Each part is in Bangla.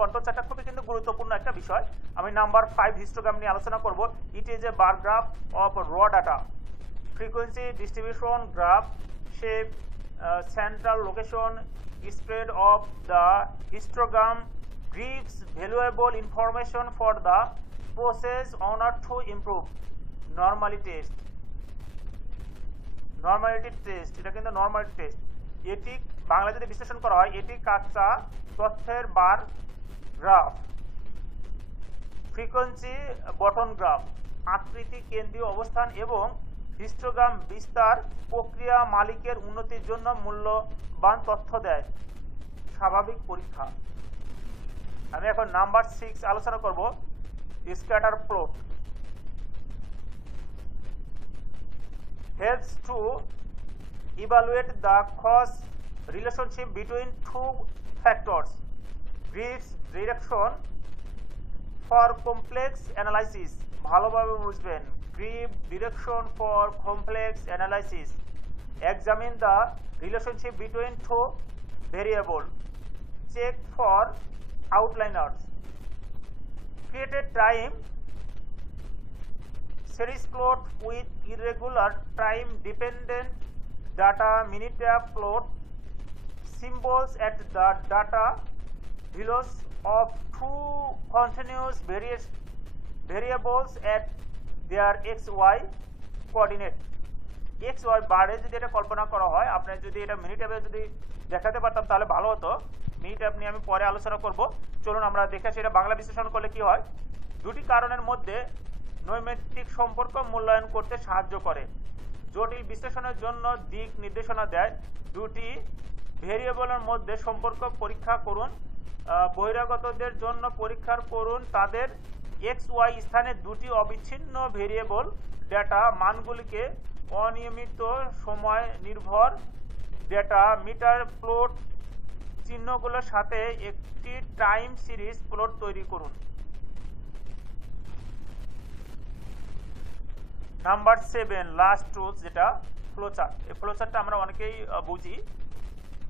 কন্ট্রোল চার্টটা খুবই কিন্তু গুরুত্বপূর্ণ একটা বিষয়। আমি নাম্বার 5 হিস্টোগ্রাম নিয়ে আলোচনা করব। It is a bar graph of র data, frequency distribution graph, shape, central location, spread of the histogram gives valuable information for the process owner to improve normality test। এটা কিন্তু নরমালিটি টেস্ট। এটি বাংলা যদি বিশ্লেষণ করা হয়, এটি কাঁচা তথ্যের bar graph, frequency button graph, আকৃতি, কেন্দ্রীয় অবস্থান এবং হিস্টোগ্রাম বিস্তার প্রক্রিয়া মালিকের উন্নতির জন্য মূল্যবান তথ্য দেয়। স্বাভাবিক পরীক্ষা। আমি এখন নাম্বার 6 আলোচনা করব, scatter plot. helps to evaluate the cause relationship between two factors, gives direction for complex analysis। ভালোভাবে বুঝবেন, give direction for complex analysis, examine the relationship between two variables, check for outliers, create a time series plot with irregular time dependent data, minute plot, symbols at the data values of two continuous variables at their xy coordinate। xy বারে যদি এটা কল্পনা করা হয়, আপনার যদি এটা মিনিট অ্যাপে যদি দেখাতে পারতাম তাহলে ভালো হতো। মিনিট অ্যাপ নিয়ে আমি পরে আলোচনা করব। চলুন আমরা দেখে আসি এটা বাংলা বিশ্লেষণ করলে কি হয়। দুটি কারণের মধ্যে নৈমিত্তিক সম্পর্ক মূল্যায়ন করতে সাহায্য করে, জটিল বিশ্লেষণের জন্য দিক নির্দেশনা দেয়। দুটি ভেরিয়েবলের মধ্যে সম্পর্ক পরীক্ষা করুন, বহিরাগতদের জন্য পরীক্ষা করুন তাদের xy স্থানে দুটি অবিচ্ছিন্ন ভেরিয়েবল ডেটা মানগুলিকে অনিয়মিত সময় নির্ভর ডেটা মিটার প্লট চিহ্নগুলোর সাথে একটি টাইম সিরিজ প্লট তৈরি করুন। নাম্বার 7 লাস্ট টুলস, যেটা ফ্লোচার্ট। এই ফ্লোচার্টটা আমরা অনেকেই বুঝি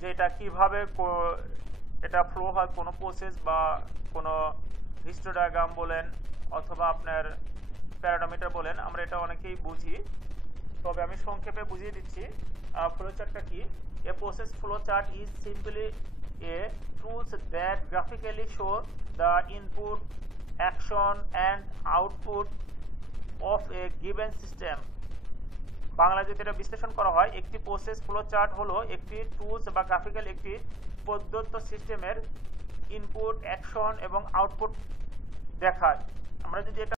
যে এটা কিভাবে এটা ফ্লো হয়, কোনো প্রসেস বা কোনো হিস্টোডায়াগ্রাম বলেন অথবা আপনার প্যারামিটার বলেন, আমরা এটা অনেকেই বুঝি। তবে আমি সংক্ষেপে বুঝিয়ে দিচ্ছি ফ্লোচার্টটা কি। A process flowchart is simply A tools that graphically show the input, action and output of a given system. Bangla যদি এটা বিশ্লেষণ করা হয়, একটি প্রসেস ফ্লো চার্ট হলো একটি টুলস বা গ্রাফিক্যাল একটি প্রদত্ত সিস্টেমের ইনপুট, অ্যাকশন এবং আউটপুট দেখায়। আমরা যদি এটা